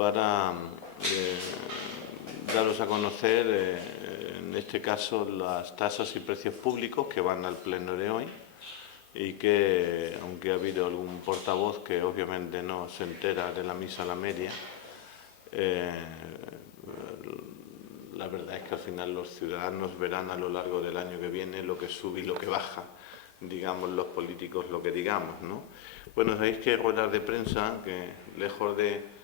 para daros a conocer, en este caso, las tasas y precios públicos que van al pleno de hoy y que, aunque ha habido algún portavoz que obviamente no se entera de la misa a la media, la verdad es que al final los ciudadanos verán a lo largo del año que viene lo que sube y lo que baja, digamos los políticos lo que digamos, ¿no? Bueno, sabéis que ruedas de prensa, que lejos de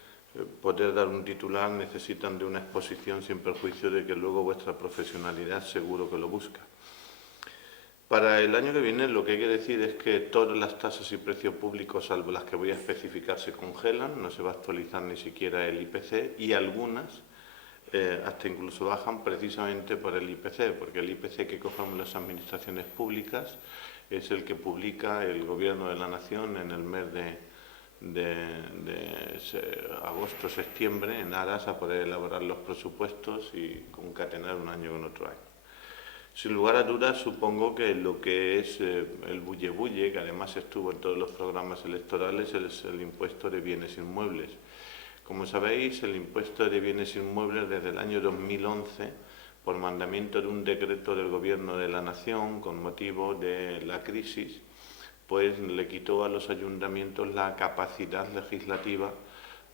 poder dar un titular, necesitan de una exposición sin perjuicio de que luego vuestra profesionalidad seguro que lo busca. Para el año que viene lo que hay que decir es que todas las tasas y precios públicos, salvo las que voy a especificar, se congelan, no se va a actualizar ni siquiera el IPC, y algunas hasta incluso bajan precisamente por el IPC, porque el IPC que cogemos las administraciones públicas es el que publica el Gobierno de la Nación en el mes de agosto-septiembre, en aras a poder elaborar los presupuestos y concatenar un año con otro año. Sin lugar a dudas, supongo que lo que es el bulle-bulle, que además estuvo en todos los programas electorales, es el impuesto de bienes inmuebles. Como sabéis, el impuesto de bienes inmuebles desde el año 2011, por mandamiento de un decreto del Gobierno de la Nación, con motivo de la crisis, pues le quitó a los ayuntamientos la capacidad legislativa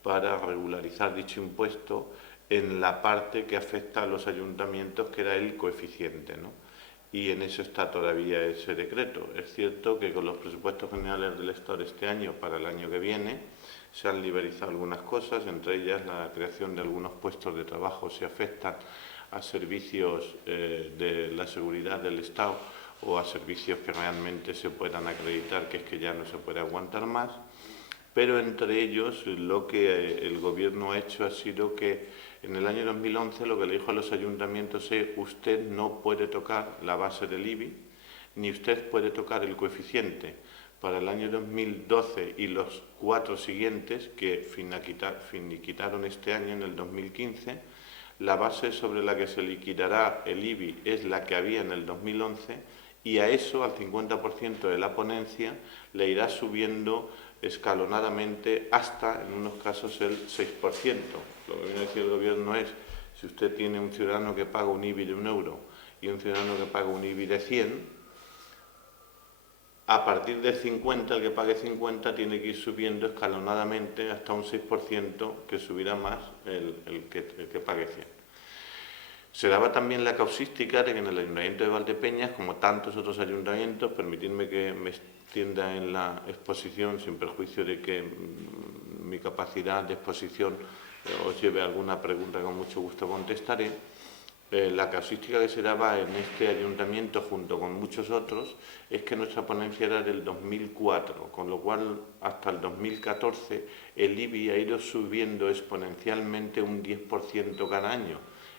para regularizar dicho impuesto en la parte que afecta a los ayuntamientos, que era el coeficiente, ¿no? Y en eso está todavía ese decreto. Es cierto que con los presupuestos generales del Estado este año para el año que viene se han liberalizado algunas cosas, entre ellas la creación de algunos puestos de trabajo si afectan a servicios de la seguridad del Estado o a servicios que realmente se puedan acreditar que es que ya no se puede aguantar más. Pero entre ellos lo que el Gobierno ha hecho ha sido que en el año 2011 lo que le dijo a los ayuntamientos es: usted no puede tocar la base del IBI, ni usted puede tocar el coeficiente. Para el año 2012 y los 4 siguientes, que finiquitaron este año, en el 2015, la base sobre la que se liquidará el IBI es la que había en el 2011, y a eso, al 50% de la ponencia, le irá subiendo escalonadamente hasta, en unos casos, el 6%. Lo que viene a decir el Gobierno es: si usted tiene un ciudadano que paga un IBI de 1 euro y un ciudadano que paga un IBI de 100, a partir de 50, el que pague 50 tiene que ir subiendo escalonadamente hasta un 6%, que subirá más el que pague 100. Se daba también la causística de que en el Ayuntamiento de Valdepeñas, como tantos otros ayuntamientos, permitidme que me extienda en la exposición sin perjuicio de que mi capacidad de exposición os lleve a alguna pregunta que con mucho gusto contestaré. La casuística que se daba en este ayuntamiento, junto con muchos otros, es que nuestra ponencia era del 2004, con lo cual hasta el 2014 el IBI ha ido subiendo exponencialmente un 10% cada año,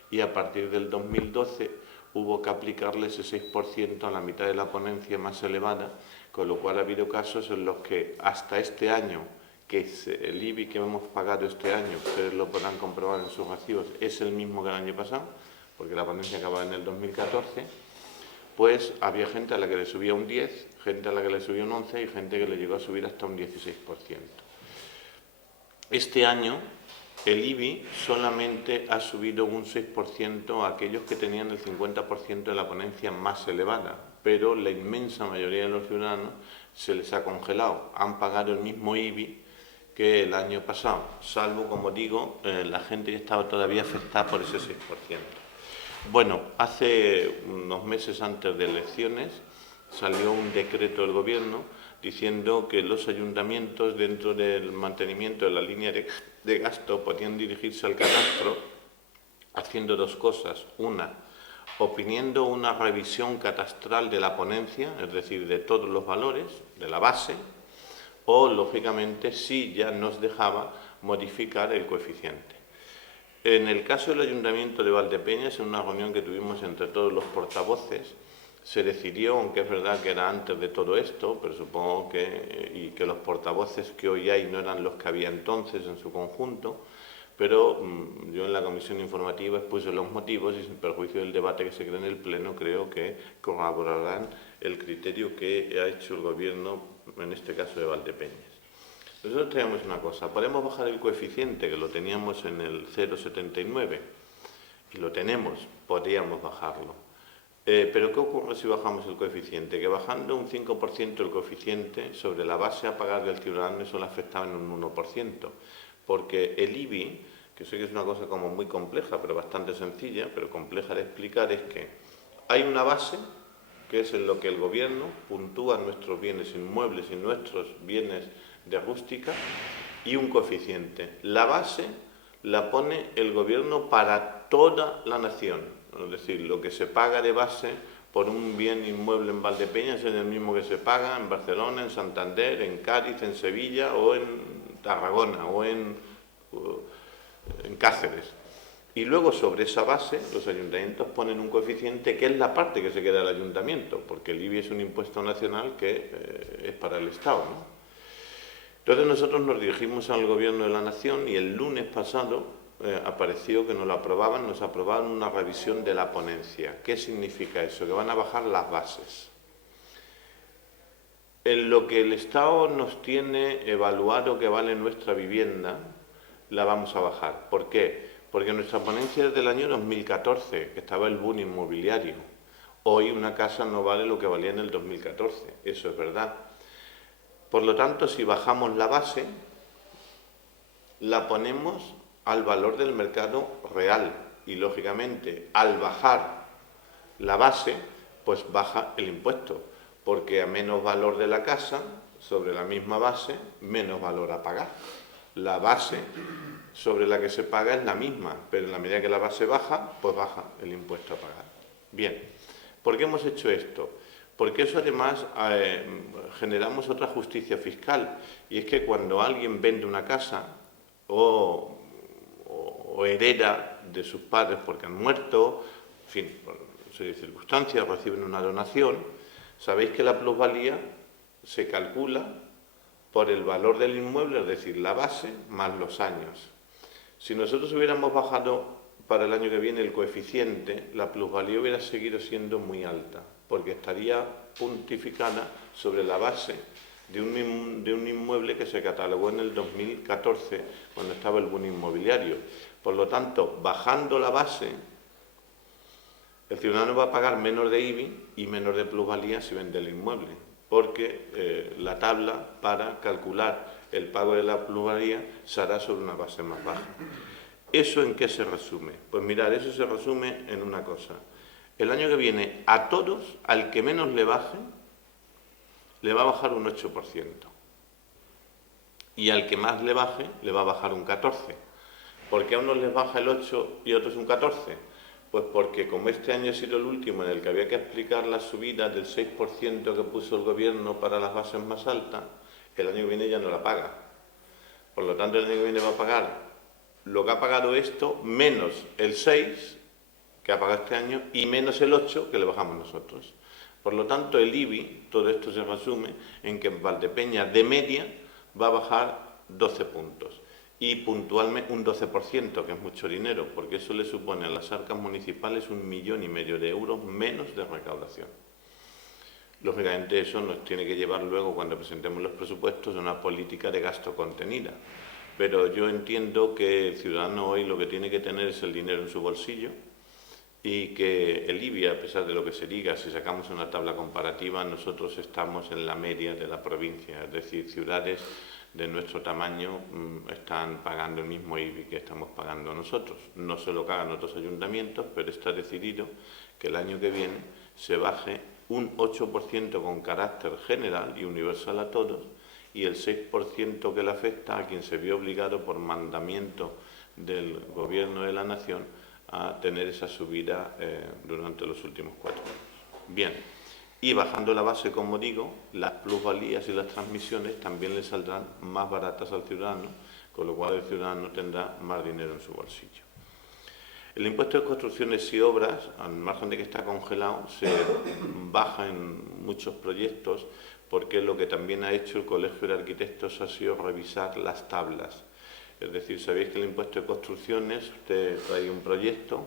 y a partir del 2012 hubo que aplicarle ese 6% a la mitad de la ponencia más elevada, con lo cual ha habido casos en los que hasta este año, que el IBI que hemos pagado este año, ustedes lo podrán comprobar en sus recibos, es el mismo que el año pasado, porque la ponencia acababa en el 2014, pues había gente a la que le subía un 10, gente a la que le subía un 11 y gente que le llegó a subir hasta un 16%. Este año el IBI solamente ha subido un 6% a aquellos que tenían el 50% de la ponencia más elevada, pero la inmensa mayoría de los ciudadanos se les ha congelado, han pagado el mismo IBI que el año pasado, salvo, como digo, la gente que estaba todavía afectada por ese 6%. Bueno, hace unos meses antes de elecciones salió un decreto del Gobierno diciendo que los ayuntamientos, dentro del mantenimiento de la línea de gasto, podían dirigirse al catastro haciendo dos cosas. Una, oponiendo una revisión catastral de la ponencia, es decir, de todos los valores, de la base, o, lógicamente, si ya nos dejaba modificar el coeficiente. En el caso del Ayuntamiento de Valdepeñas, en una reunión que tuvimos entre todos los portavoces, se decidió, aunque es verdad que era antes de todo esto, pero supongo que los portavoces que hoy hay no eran los que había entonces en su conjunto, pero yo en la comisión informativa expuse los motivos y, sin perjuicio del debate que se cree en el Pleno, creo que corroborarán el criterio que ha hecho el Gobierno, en este caso de Valdepeñas. Entonces, nosotros tenemos una cosa, podemos bajar el coeficiente, que lo teníamos en el 0,79, y lo tenemos, podríamos bajarlo. Pero ¿qué ocurre si bajamos el coeficiente? Que bajando un 5% el coeficiente, sobre la base a pagar del ciudadano, eso le afectaba en un 1%, porque el IBI, que sé que es una cosa como muy compleja, pero bastante sencilla, pero compleja de explicar, es que hay una base, que es en lo que el gobierno puntúa nuestros bienes inmuebles y nuestros bienes de rústica, y un coeficiente. La base la pone el gobierno para toda la nación, es decir, lo que se paga de base por un bien inmueble en Valdepeñas es el mismo que se paga en Barcelona, en Santander, en Cádiz, en Sevilla o en Tarragona o en Cáceres. Y luego sobre esa base los ayuntamientos ponen un coeficiente que es la parte que se queda al ayuntamiento, porque el IBI es un impuesto nacional que es para el Estado, ¿no? Entonces nosotros nos dirigimos al Gobierno de la Nación y el lunes pasado apareció que nos aprobaban una revisión de la ponencia. ¿Qué significa eso? Que van a bajar las bases. En lo que el Estado nos tiene evaluado que vale nuestra vivienda, la vamos a bajar. ¿Por qué? Porque nuestra ponencia es del año 2014, que estaba el boom inmobiliario. Hoy una casa no vale lo que valía en el 2014, eso es verdad. Por lo tanto, si bajamos la base, la ponemos al valor del mercado real y, lógicamente, al bajar la base, pues baja el impuesto, porque a menos valor de la casa, sobre la misma base, menos valor a pagar. La base sobre la que se paga es la misma, pero en la medida que la base baja, pues baja el impuesto a pagar. Bien, ¿por qué hemos hecho esto? Porque eso además generamos otra justicia fiscal, y es que cuando alguien vende una casa o hereda de sus padres porque han muerto, en fin, por serie de circunstancias, reciben una donación, sabéis que la plusvalía se calcula por el valor del inmueble, es decir, la base más los años. Si nosotros hubiéramos bajado para el año que viene el coeficiente, la plusvalía hubiera seguido siendo muy alta, porque estaría puntificada sobre la base de un inmueble que se catalogó en el 2014, cuando estaba el boom inmobiliario. Por lo tanto, bajando la base, el ciudadano va a pagar menos de IBI y menos de plusvalía si vende el inmueble, porque la tabla para calcular el pago de la plusvalía se hará sobre una base más baja. ¿Eso en qué se resume? Pues mirad, eso se resume en una cosa. El año que viene, a todos, al que menos le baje, le va a bajar un 8%. Y al que más le baje, le va a bajar un 14%. ¿Por qué a unos les baja el 8 y a otros un 14%? Pues porque como este año ha sido el último en el que había que explicar la subida del 6% que puso el gobierno para las bases más altas, el año que viene ya no la paga. Por lo tanto, el año que viene va a pagar lo que ha pagado esto, menos el 6 que ha pagado este año y menos el 8 que le bajamos nosotros. Por lo tanto, el IBI, todo esto se resume en que en Valdepeñas de media va a bajar 12 puntos. Y puntualmente un 12%, que es mucho dinero, porque eso le supone a las arcas municipales 1,5 millones de euros menos de recaudación. Lógicamente eso nos tiene que llevar luego, cuando presentemos los presupuestos, a una política de gasto contenida. Pero yo entiendo que el ciudadano hoy lo que tiene que tener es el dinero en su bolsillo, y que el IBI, a pesar de lo que se diga, si sacamos una tabla comparativa, nosotros estamos en la media de la provincia, es decir, ciudades de nuestro tamaño están pagando el mismo IBI que estamos pagando nosotros. No se lo pagan otros ayuntamientos, pero está decidido que el año que viene se baje un 8% con carácter general y universal a todos, y el 6% que le afecta a quien se vio obligado por mandamiento del Gobierno de la Nación a tener esa subida durante los últimos 4 años. Bien, y bajando la base, como digo, las plusvalías y las transmisiones también le saldrán más baratas al ciudadano, con lo cual el ciudadano tendrá más dinero en su bolsillo. El impuesto de construcciones y obras, al margen de que está congelado, se baja en muchos proyectos, porque lo que también ha hecho el Colegio de Arquitectos ha sido revisar las tablas. Es decir, sabéis que el impuesto de construcciones, usted trae un proyecto,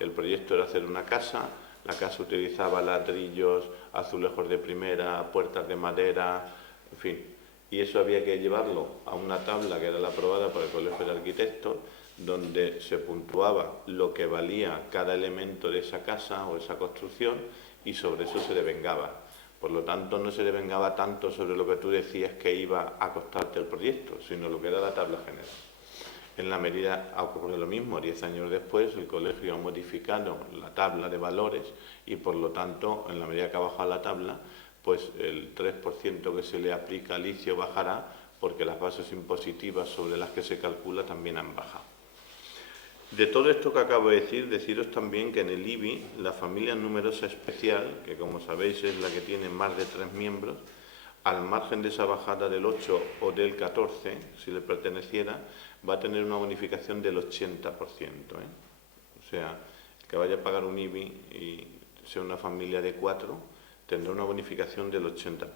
el proyecto era hacer una casa, la casa utilizaba ladrillos, azulejos de primera, puertas de madera, en fin. y eso había que llevarlo a una tabla que era la aprobada por el Colegio de Arquitectos, donde se puntuaba lo que valía cada elemento de esa casa o esa construcción y sobre eso se devengaba. Por lo tanto, no se devengaba tanto sobre lo que tú decías que iba a costarte el proyecto, sino lo que era la tabla general. En la medida, ha ocurrido lo mismo, 10 años después el colegio ha modificado la tabla de valores y por lo tanto, en la medida que ha bajado la tabla, pues el 3% que se le aplica al ICIO bajará porque las bases impositivas sobre las que se calcula también han bajado. De todo esto que acabo de decir, deciros también que en el IBI, la familia numerosa especial, que como sabéis es la que tiene más de 3 miembros, al margen de esa bajada del 8 o del 14, si le perteneciera, va a tener una bonificación del 80%. O sea, el que vaya a pagar un IBI y sea una familia de 4, tendrá una bonificación del 80%.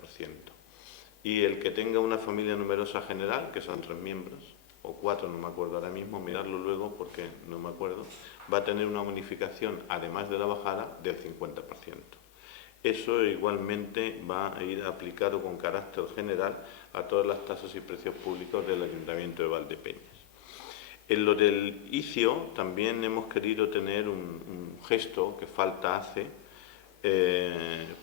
Y el que tenga una familia numerosa general, que son 3 miembros, o 4, no me acuerdo ahora mismo, mirarlo luego porque no me acuerdo, va a tener una bonificación, además de la bajada, del 50%. Eso igualmente va a ir aplicado con carácter general a todas las tasas y precios públicos del Ayuntamiento de Valdepeñas. En lo del ICIO también hemos querido tener un gesto que falta hace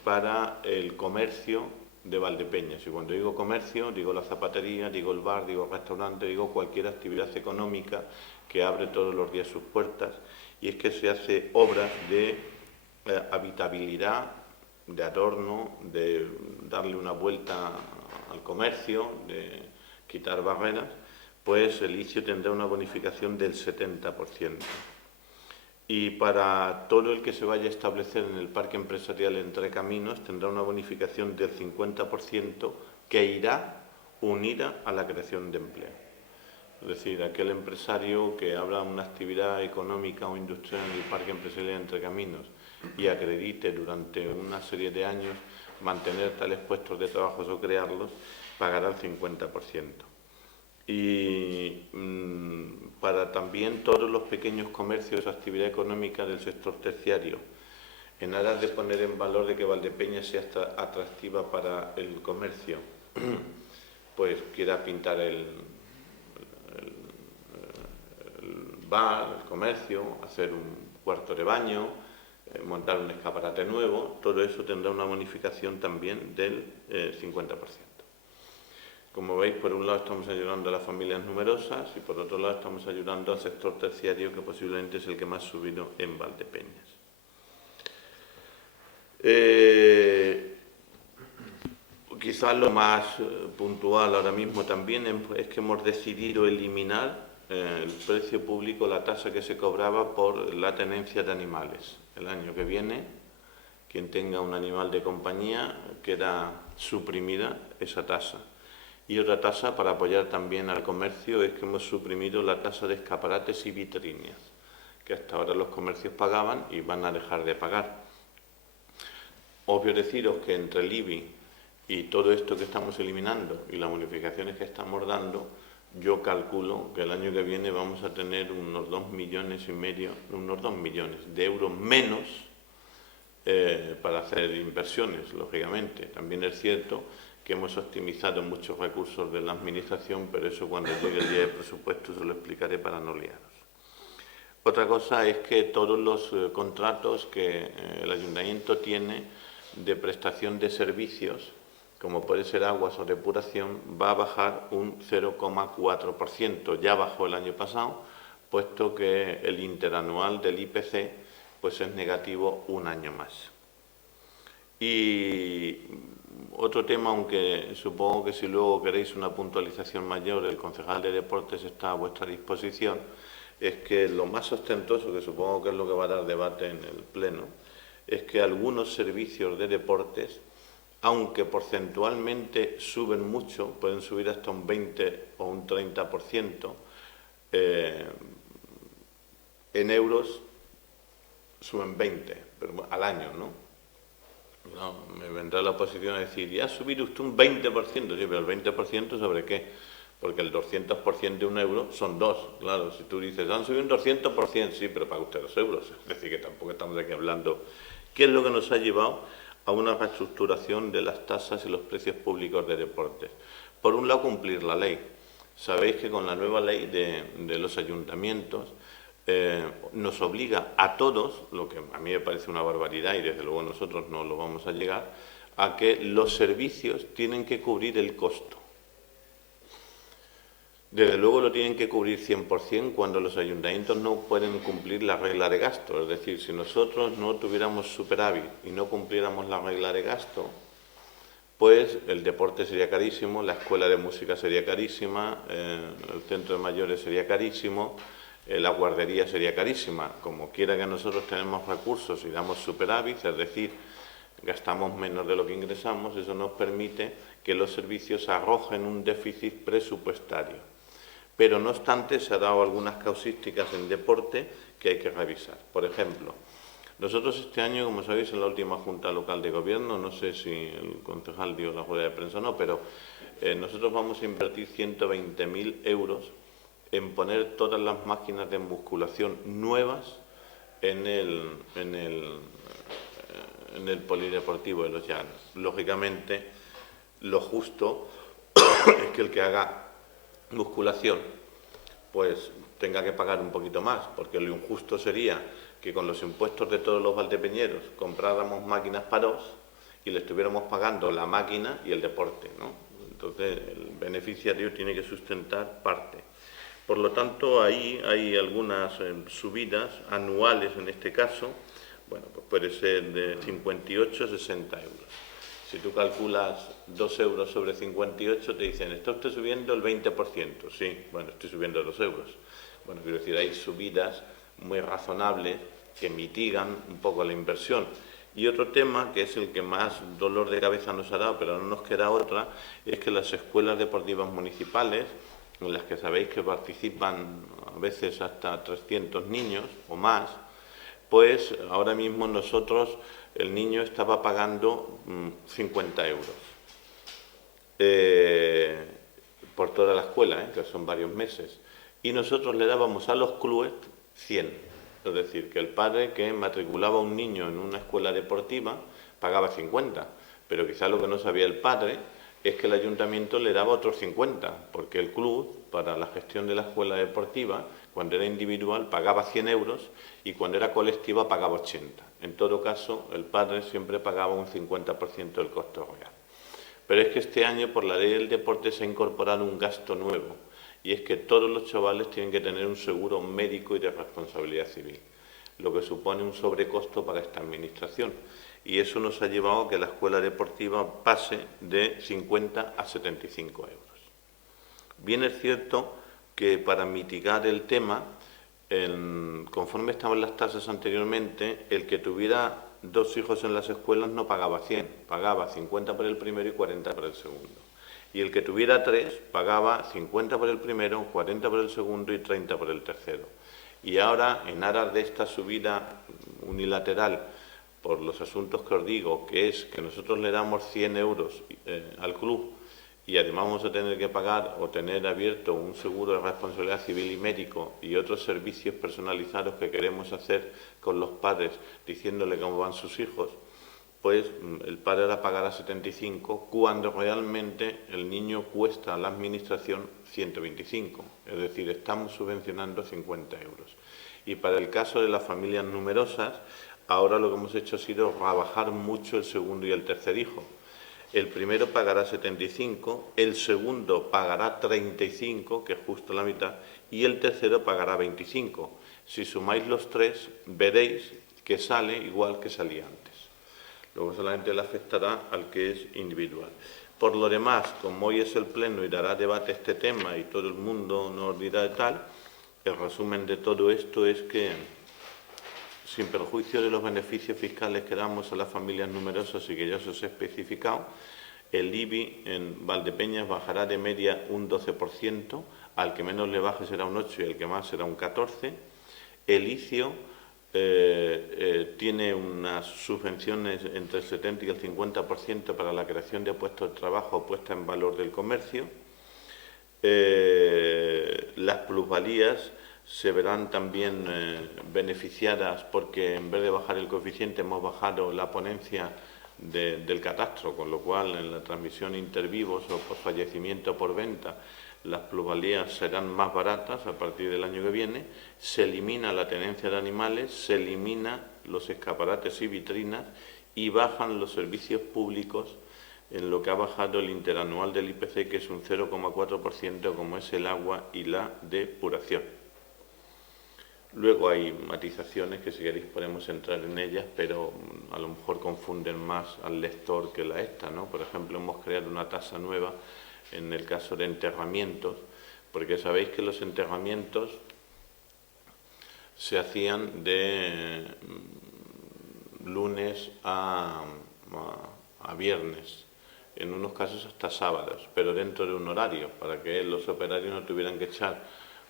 para el comercio de Valdepeñas. Y cuando digo comercio, digo la zapatería, digo el bar, digo el restaurante, digo cualquier actividad económica que abre todos los días sus puertas. Y es que se hace obras de habitabilidad, de adorno, de darle una vuelta al comercio, de quitar barreras, pues el ICIO tendrá una bonificación del 70%. Y para todo el que se vaya a establecer en el parque empresarial Entre Caminos tendrá una bonificación del 50% que irá unida a la creación de empleo. Es decir, aquel empresario que abra una actividad económica o industrial en el parque empresarial Entre Caminos y acredite durante una serie de años mantener tales puestos de trabajo o crearlos, pagará el 50%. Y para también todos los pequeños comercios o actividad económica del sector terciario, en aras de poner en valor de que Valdepeñas sea atractiva para el comercio, pues quiera pintar el bar, el comercio, hacer un cuarto de baño, montar un escaparate nuevo, todo eso tendrá una bonificación también del 50%. Como veis, por un lado estamos ayudando a las familias numerosas y por otro lado estamos ayudando al sector terciario, que posiblemente es el que más ha subido en Valdepeñas. Quizás lo más puntual ahora mismo también es que hemos decidido eliminar el precio público, la tasa que se cobraba por la tenencia de animales. El año que viene, quien tenga un animal de compañía, queda suprimida esa tasa. Y otra tasa para apoyar también al comercio es que hemos suprimido la tasa de escaparates y vitrinas, que hasta ahora los comercios pagaban y van a dejar de pagar. Obvio deciros que entre el IBI y todo esto que estamos eliminando y las bonificaciones que estamos dando, yo calculo que el año que viene vamos a tener unos 2,5 millones, unos 2 millones de euros menos para hacer inversiones, lógicamente. También es cierto que hemos optimizado muchos recursos de la Administración, pero eso cuando llegue el día de presupuesto se lo explicaré para no liaros. Otra cosa es que todos los contratos que el Ayuntamiento tiene de prestación de servicios, como puede ser aguas o depuración, va a bajar un 0,4%. Ya bajó el año pasado, puesto que el interanual del IPC pues es negativo un año más. Y otro tema, aunque supongo que si luego queréis una puntualización mayor, el concejal de Deportes está a vuestra disposición, es que lo más ostentoso, que supongo que es lo que va a dar debate en el Pleno, es que algunos servicios de deportes, aunque porcentualmente suben mucho, pueden subir hasta un 20 o un 30%, en euros suben 20 pero al año, ¿no? No, me vendrá la oposición a decir, ya ha subido usted un 20%, sí, pero el 20% ¿sobre qué? Porque el 200% de un euro son 2, claro, si tú dices, han subido un 200%, sí, pero paga usted 2 euros, es decir, que tampoco estamos aquí hablando. ¿Qué es lo que nos ha llevado a una reestructuración de las tasas y los precios públicos de deportes? Por un lado, cumplir la ley. Sabéis que con la nueva ley de los ayuntamientos nos obliga a todos, lo que a mí me parece una barbaridad y desde luego nosotros no lo vamos a llegar, a que los servicios tienen que cubrir el costo. Desde luego lo tienen que cubrir 100% cuando los ayuntamientos no pueden cumplir la regla de gasto. Es decir, si nosotros no tuviéramos superávit y no cumpliéramos la regla de gasto, pues el deporte sería carísimo, la escuela de música sería carísima, el centro de mayores sería carísimo, la guardería sería carísima. Como quiera que nosotros tenemos recursos y damos superávit, es decir, gastamos menos de lo que ingresamos, eso nos permite que los servicios arrojen un déficit presupuestario. Pero no obstante se han dado algunas causísticas en deporte que hay que revisar. Por ejemplo, nosotros este año, como sabéis, en la última Junta Local de Gobierno, no sé si el concejal dio la rueda de prensa o no, pero nosotros vamos a invertir 120.000 euros en poner todas las máquinas de musculación nuevas en el polideportivo de Los Llanos. Lógicamente, lo justo es que el que haga musculación pues tenga que pagar un poquito más, porque lo injusto sería que con los impuestos de todos los valdepeñeros compráramos máquinas para dos y le estuviéramos pagando la máquina y el deporte, ¿no? Entonces el beneficiario tiene que sustentar parte. Por lo tanto, ahí hay algunas subidas anuales en este caso, bueno, pues puede ser de 58 a 60 euros. Si tú calculas 2 euros sobre 58, te dicen, ¿está usted subiendo el 20%? Sí, bueno, estoy subiendo 2 euros. Bueno, quiero decir, hay subidas muy razonables que mitigan un poco la inversión. Y otro tema, que es el que más dolor de cabeza nos ha dado, pero no nos queda otra, es que las escuelas deportivas municipales, en las que sabéis que participan a veces hasta 300 niños o más, pues ahora mismo nosotros, el niño estaba pagando 50 euros por toda la escuela, que son varios meses, y nosotros le dábamos a los clubes 100. Es decir, que el padre que matriculaba a un niño en una escuela deportiva pagaba 50, pero quizá lo que no sabía el padre es que el ayuntamiento le daba otros 50, porque el club, para la gestión de la escuela deportiva, cuando era individual pagaba 100 euros y cuando era colectiva pagaba 80. En todo caso, el padre siempre pagaba un 50% del costo real. Pero es que este año, por la ley del deporte, se ha incorporado un gasto nuevo, y es que todos los chavales tienen que tener un seguro médico y de responsabilidad civil, lo que supone un sobrecosto para esta administración. Y eso nos ha llevado a que la escuela deportiva pase de 50 a 75 euros. Bien es cierto que para mitigar el tema, conforme estaban las tasas anteriormente, el que tuviera 2 hijos en las escuelas no pagaba 100, pagaba 50 por el primero y 40 por el segundo. Y el que tuviera 3 pagaba 50 por el primero, 40 por el segundo y 30 por el tercero. Y ahora, en aras de esta subida unilateral, por los asuntos que os digo, que es que nosotros le damos 100 euros al club y además vamos a tener que pagar o tener abierto un seguro de responsabilidad civil y médico y otros servicios personalizados que queremos hacer con los padres diciéndole cómo van sus hijos, pues el padre ahora pagará 75 cuando realmente el niño cuesta a la administración 125, es decir, estamos subvencionando 50 euros. Y para el caso de las familias numerosas, ahora lo que hemos hecho ha sido rebajar mucho el segundo y el tercer hijo. El primero pagará 75, el segundo pagará 35, que es justo la mitad, y el tercero pagará 25. Si sumáis los 3, veréis que sale igual que salía antes. Luego solamente le afectará al que es individual. Por lo demás, como hoy es el pleno y dará debate este tema y todo el mundo nos dirá de tal, el resumen de todo esto es que, sin perjuicio de los beneficios fiscales que damos a las familias numerosas y que ya os he especificado, el IBI en Valdepeñas bajará de media un 12%, al que menos le baje será un 8% y el que más será un 14%. El ICIO tiene unas subvenciones entre el 70 y el 50% para la creación de puestos de trabajo o puesta en valor del comercio. Las plusvalías se verán también beneficiadas porque en vez de bajar el coeficiente hemos bajado la ponencia del catastro, con lo cual en la transmisión intervivos o por fallecimiento o por venta las plusvalías serán más baratas a partir del año que viene, se elimina la tenencia de animales, se elimina los escaparates y vitrinas y bajan los servicios públicos en lo que ha bajado el interanual del IPC, que es un 0,4%, como es el agua y la depuración. Luego hay matizaciones que si queréis podemos entrar en ellas, pero a lo mejor confunden más al lector que la esta, ¿no? Por ejemplo, hemos creado una tasa nueva en el caso de enterramientos, porque sabéis que los enterramientos se hacían de lunes a viernes, en unos casos hasta sábados, pero dentro de un horario, para que los operarios no tuvieran que echar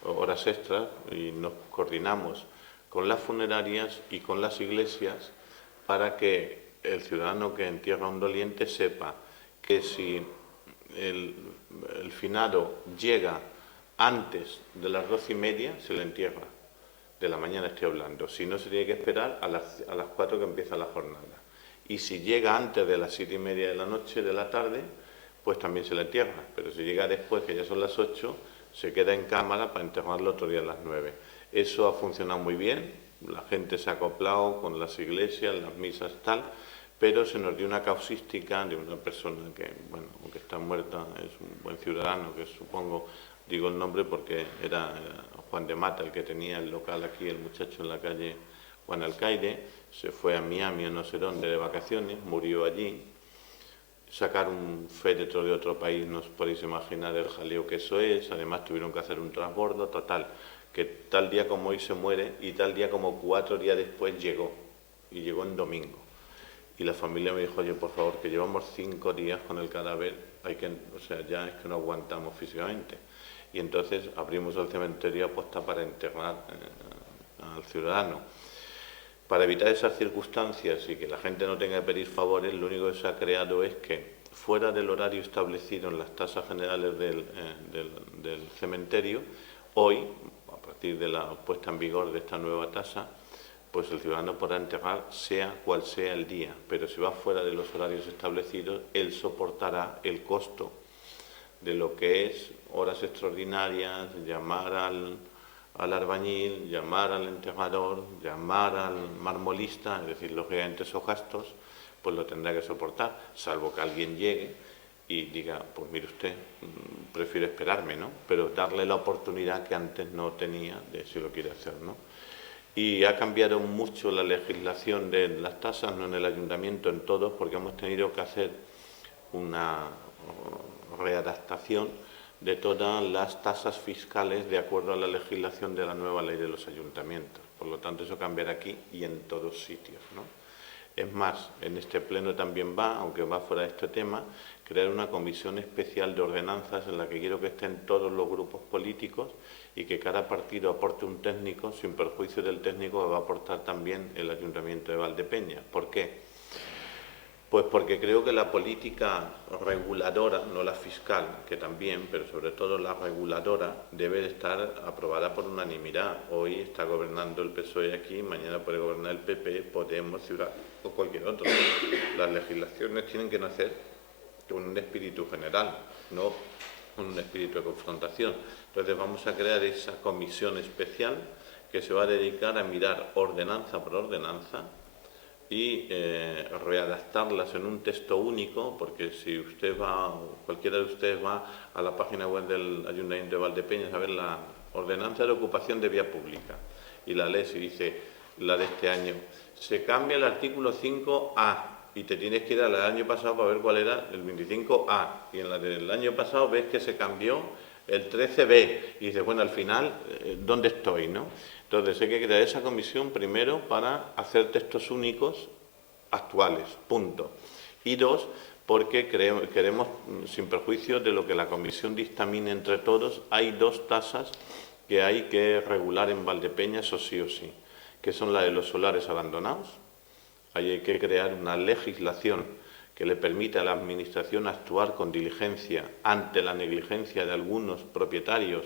horas extras, y nos coordinamos con las funerarias y con las iglesias para que el ciudadano que entierra a un doliente sepa que si el finado llega antes de las 12:30, se le entierra, de la mañana estoy hablando, si no se tiene que esperar a las 4 que empieza la jornada. Y si llega antes de las 7:30 de la noche, de la tarde, pues también se le entierra, pero si llega después, que ya son las 8, se queda en cámara para enterrarlo otro día a las 9. Eso ha funcionado muy bien, la gente se ha acoplado con las iglesias, las misas, tal, pero se nos dio una causística de una persona que, bueno, aunque está muerta, es un buen ciudadano, que supongo, digo el nombre porque era Juan de Mata el que tenía el local aquí, el muchacho en la calle Juan Alcaide, se fue a Miami o no sé dónde de vacaciones, murió allí. Sacar un féretro de otro país, no os podéis imaginar el jaleo que eso es, además tuvieron que hacer un transbordo, total, que tal día como hoy se muere y tal día como 4 días después llegó, y llegó en domingo. Y la familia me dijo, oye, por favor, que llevamos 5 días con el cadáver, o sea, ya es que no aguantamos físicamente. Y entonces abrimos el cementerio aposta para enterrar al ciudadano. Para evitar esas circunstancias y que la gente no tenga que pedir favores, lo único que se ha creado es que, fuera del horario establecido en las tasas generales del cementerio, hoy, a partir de la puesta en vigor de esta nueva tasa, pues el ciudadano podrá enterrar sea cual sea el día, pero si va fuera de los horarios establecidos, él soportará el costo de lo que es horas extraordinarias, llamar al albañil, llamar al enterrador, llamar al marmolista, es decir, lógicamente esos gastos, pues lo tendrá que soportar, salvo que alguien llegue y diga, pues mire usted, prefiero esperarme, ¿no? Pero darle la oportunidad que antes no tenía de si lo quiere hacer, ¿no? Y ha cambiado mucho la legislación de las tasas, no en el ayuntamiento, en todos, porque hemos tenido que hacer una readaptación de todas las tasas fiscales de acuerdo a la legislación de la nueva ley de los ayuntamientos. Por lo tanto, eso cambiará aquí y en todos sitios, ¿no? Es más, en este pleno también va, aunque va fuera de este tema, crear una comisión especial de ordenanzas en la que quiero que estén todos los grupos políticos y que cada partido aporte un técnico, sin perjuicio del técnico que va a aportar también el Ayuntamiento de Valdepeñas. ¿Por qué? Pues porque creo que la política reguladora, no la fiscal, que también, pero sobre todo la reguladora, debe de estar aprobada por unanimidad. Hoy está gobernando el PSOE aquí, mañana puede gobernar el PP, Podemos, Ciudadanos o cualquier otro. Las legislaciones tienen que nacer con un espíritu general, no con un espíritu de confrontación. Entonces vamos a crear esa comisión especial que se va a dedicar a mirar ordenanza por ordenanza y readaptarlas en un texto único, porque si usted va, cualquiera de ustedes va a la página web del Ayuntamiento de Valdepeñas a ver la ordenanza de ocupación de vía pública y la lee y dice, la de este año, se cambia el artículo 5A y te tienes que ir al año pasado para ver cuál era el 25A y en la del año pasado ves que se cambió el 13B y dices, bueno, al final, ¿dónde estoy, no? Entonces hay que crear esa comisión primero para hacer textos únicos actuales, punto. Y dos, porque queremos, sin perjuicio de lo que la comisión dictamine entre todos, hay 2 tasas que hay que regular en Valdepeñas o sí, que son la de los solares abandonados. Ahí hay que crear una legislación que le permita a la Administración actuar con diligencia ante la negligencia de algunos propietarios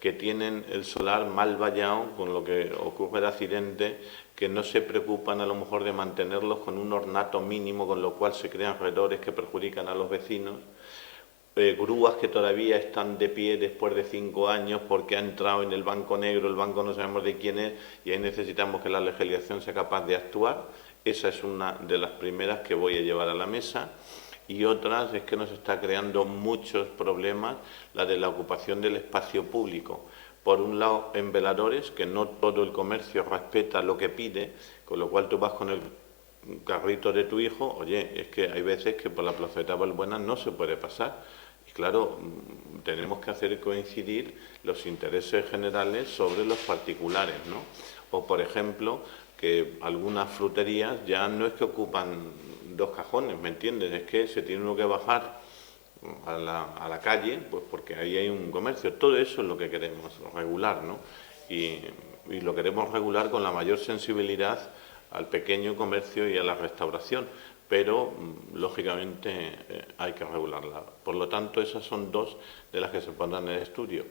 que tienen el solar mal vallado, con lo que ocurre el accidente, que no se preocupan a lo mejor de mantenerlos con un ornato mínimo, con lo cual se crean redores que perjudican a los vecinos. Grúas que todavía están de pie después de 5 años porque ha entrado en el banco negro, el banco no sabemos de quién es, y ahí necesitamos que la legislación sea capaz de actuar. Esa es una de las primeras que voy a llevar a la mesa. Y otras es que nos está creando muchos problemas la de la ocupación del espacio público. Por un lado, en veladores, que no todo el comercio respeta lo que pide, con lo cual tú vas con el carrito de tu hijo, oye, es que hay veces que por la plazoleta Valbuena no se puede pasar. Y claro, tenemos que hacer coincidir los intereses generales sobre los particulares, ¿no? O, por ejemplo, que algunas fruterías ya no es que ocupan 2 cajones, ¿me entiendes? Es que se tiene uno que bajar a la calle, pues porque ahí hay un comercio. Todo eso es lo que queremos regular, ¿no? Y lo queremos regular con la mayor sensibilidad al pequeño comercio y a la restauración, pero lógicamente hay que regularla. Por lo tanto, esas son 2 de las que se pondrán en el estudio.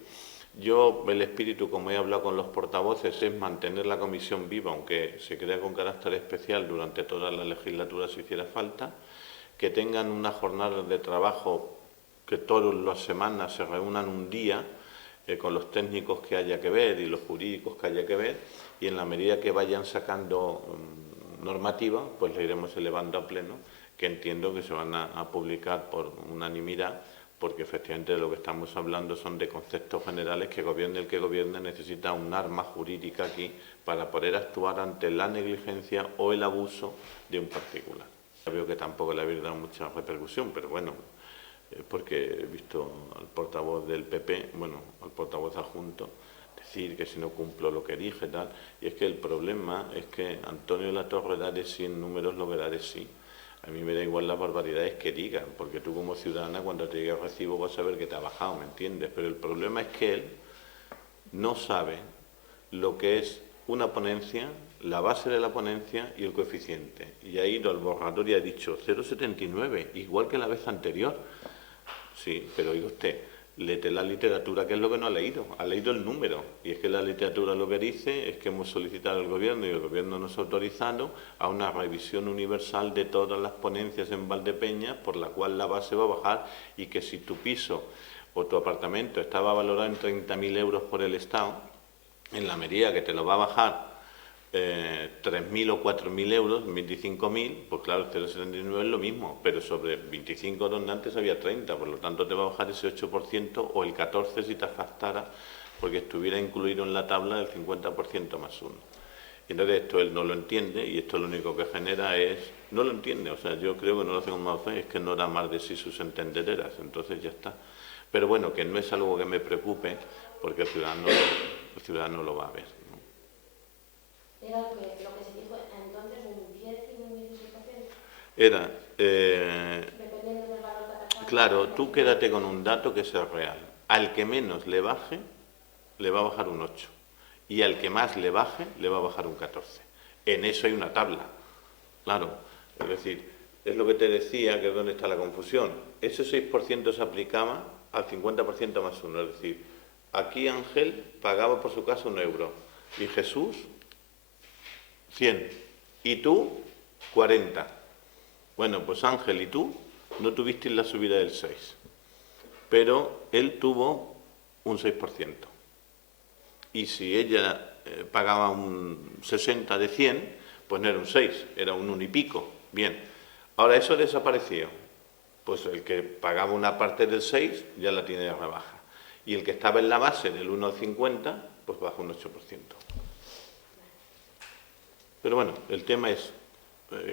Yo, el espíritu, como he hablado con los portavoces, es mantener la comisión viva, aunque se crea con carácter especial durante toda la legislatura si hiciera falta, que tengan una jornada de trabajo, que todas las semanas se reúnan un día con los técnicos que haya que ver y los jurídicos que haya que ver, y en la medida que vayan sacando normativa, pues le iremos elevando a pleno, que entiendo que se van a publicar por unanimidad, porque efectivamente de lo que estamos hablando son de conceptos generales que gobierne el que gobierne necesita un arma jurídica aquí para poder actuar ante la negligencia o el abuso de un particular. Veo que tampoco le habéis dado mucha repercusión, pero bueno, porque he visto al portavoz del PP, bueno, al portavoz adjunto, decir que si no cumplo lo que dije, tal, y es que el problema es que Antonio Latorre da de sí en números lo que da de sí. A mí me da igual las barbaridades que digan, porque tú como ciudadana cuando te llegue el recibo vas a ver que te ha bajado, ¿me entiendes? Pero el problema es que él no sabe lo que es una ponencia, la base de la ponencia y el coeficiente. Y ha ido al borrador y ha dicho 0,79, igual que la vez anterior. Sí, pero oiga usted, léete la literatura, que es lo que no ha leído el número. Y es que la literatura lo que dice es que hemos solicitado al Gobierno y el Gobierno nos ha autorizado a una revisión universal de todas las ponencias en Valdepeñas, por la cual la base va a bajar, y que si tu piso o tu apartamento estaba valorado en 30.000 euros por el Estado, en la medida que te lo va a bajar 3.000 o 4.000 euros, 25.000, pues claro, el 0,79 es lo mismo, pero sobre 25 donde antes había 30, por lo tanto te va a bajar ese 8% o el 14% si te afectara, porque estuviera incluido en la tabla del 50% más 1. Entonces esto él no lo entiende y esto lo único que genera es... No lo entiende, o sea, yo creo que no lo hace con mala fe, es que no da más de sí sus entendederas, entonces ya está. Pero bueno, que no es algo que me preocupe, porque el ciudadano lo va a ver. ¿Era lo que se dijo entonces un 10 y un 16%? Era, dependiendo del valor de la casa. claro, tú quédate con un dato que sea real. Al que menos le baje, le va a bajar un 8. Y al que más le baje, le va a bajar un 14. En eso hay una tabla. Claro, es decir, es lo que te decía, que es donde está la confusión. Ese 6% se aplicaba al 50% más 1. Es decir, aquí Ángel pagaba por su casa 1 euro. Y Jesús 100, y tú 40. Bueno, pues Ángel y tú no tuvisteis la subida del 6, pero él tuvo un 6%. Y si ella pagaba un 60 de 100, pues no era un 6, era un 1 y pico. Bien, ahora eso desapareció. Pues el que pagaba una parte del 6 ya la tiene de rebaja. Y el que estaba en la base del 1 al 50, pues baja un 8%. Pero bueno, el tema es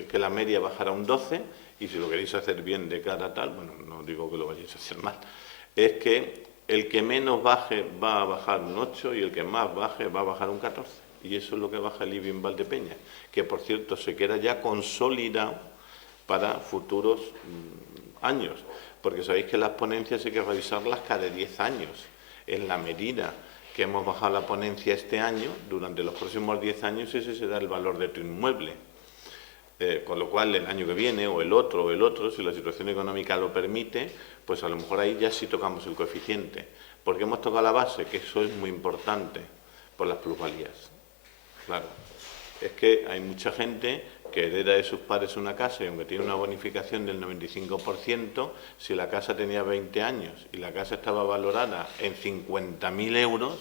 que la media bajará un 12, y si lo queréis hacer bien de cara a tal, bueno, no digo que lo vayáis a hacer mal, es que el que menos baje va a bajar un 8 y el que más baje va a bajar un 14. Y eso es lo que baja el IBI en Valdepeñas, que por cierto se queda ya consolidado para futuros años, porque sabéis que las ponencias hay que revisarlas cada 10 años. En la medida que hemos bajado la ponencia este año, durante los próximos 10 años ese será el valor de tu inmueble. Con lo cual el año que viene o el otro, si la situación económica lo permite, pues a lo mejor ahí ya sí tocamos el coeficiente. ¿Por qué hemos tocado la base? Que eso es muy importante, por las plusvalías. Claro, es que hay mucha gente que hereda de sus padres una casa y aunque tiene una bonificación del 95%, si la casa tenía 20 años y la casa estaba valorada en 50.000 euros,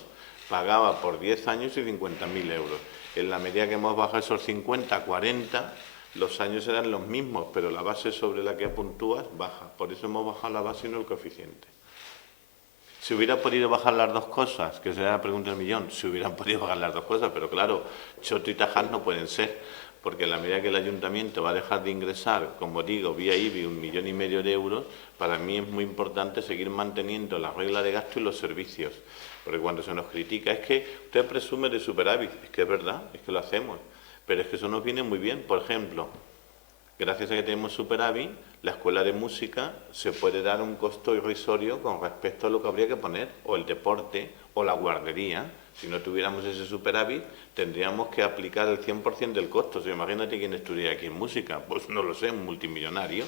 pagaba por 10 años y 50.000 euros. En la medida que hemos bajado esos 50 a 40, los años eran los mismos, pero la base sobre la que puntúas baja. Por eso hemos bajado la base y no el coeficiente. Si hubiera podido bajar las dos cosas, que sería la pregunta del millón, si hubieran podido bajar las dos cosas, pero claro, choto y taján no pueden ser, porque en la medida que el ayuntamiento va a dejar de ingresar, como digo, vía IBI 1,5 millones de euros, para mí es muy importante seguir manteniendo la regla de gasto y los servicios, porque cuando se nos critica es que usted presume de superávit, es que es verdad, es que lo hacemos, pero es que eso nos viene muy bien. Por ejemplo, gracias a que tenemos superávit, la escuela de música se puede dar un costo irrisorio con respecto a lo que habría que poner, o el deporte, o la guardería. Si no tuviéramos ese superávit, tendríamos que aplicar el 100% del costo. O sea, imagínate quién estudia aquí en música, pues no lo sé, un multimillonario.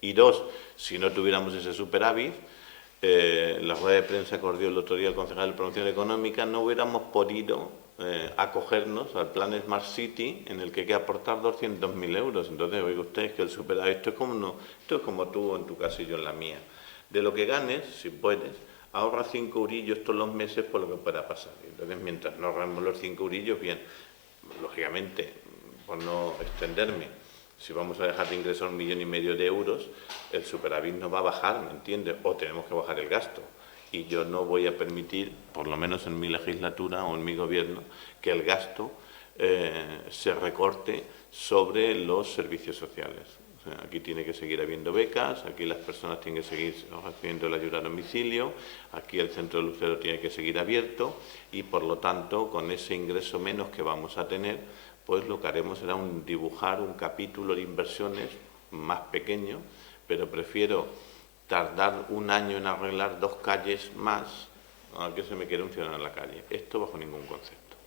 Y dos, si no tuviéramos ese superávit, la rueda de prensa que dio el otro día el concejal de Promoción Económica, no hubiéramos podido acogernos al plan Smart City en el que hay que aportar 200.000 euros. Entonces, oiga usted, que el superávit, esto es como tú en tu casa y yo en la mía. De lo que ganes, si puedes, ahorra 5 eurillos todos los meses por lo que pueda pasar. Entonces, mientras no ahorremos los 5 eurillos, bien, lógicamente, por no extenderme, si vamos a dejar de ingresar 1,5 millones de euros, el superávit no va a bajar, ¿me entiendes? O tenemos que bajar el gasto. Y yo no voy a permitir, por lo menos en mi legislatura o en mi gobierno, que el gasto se recorte sobre los servicios sociales. O sea, aquí tiene que seguir habiendo becas, aquí las personas tienen que seguir recibiendo la ayuda a domicilio, aquí el centro de Lucero tiene que seguir abierto y, por lo tanto, con ese ingreso menos que vamos a tener, pues lo que haremos será dibujar un capítulo de inversiones más pequeño, pero prefiero tardar un año en arreglar 2 calles más a que se me quede un ciudadano en la calle. Esto bajo ningún concepto.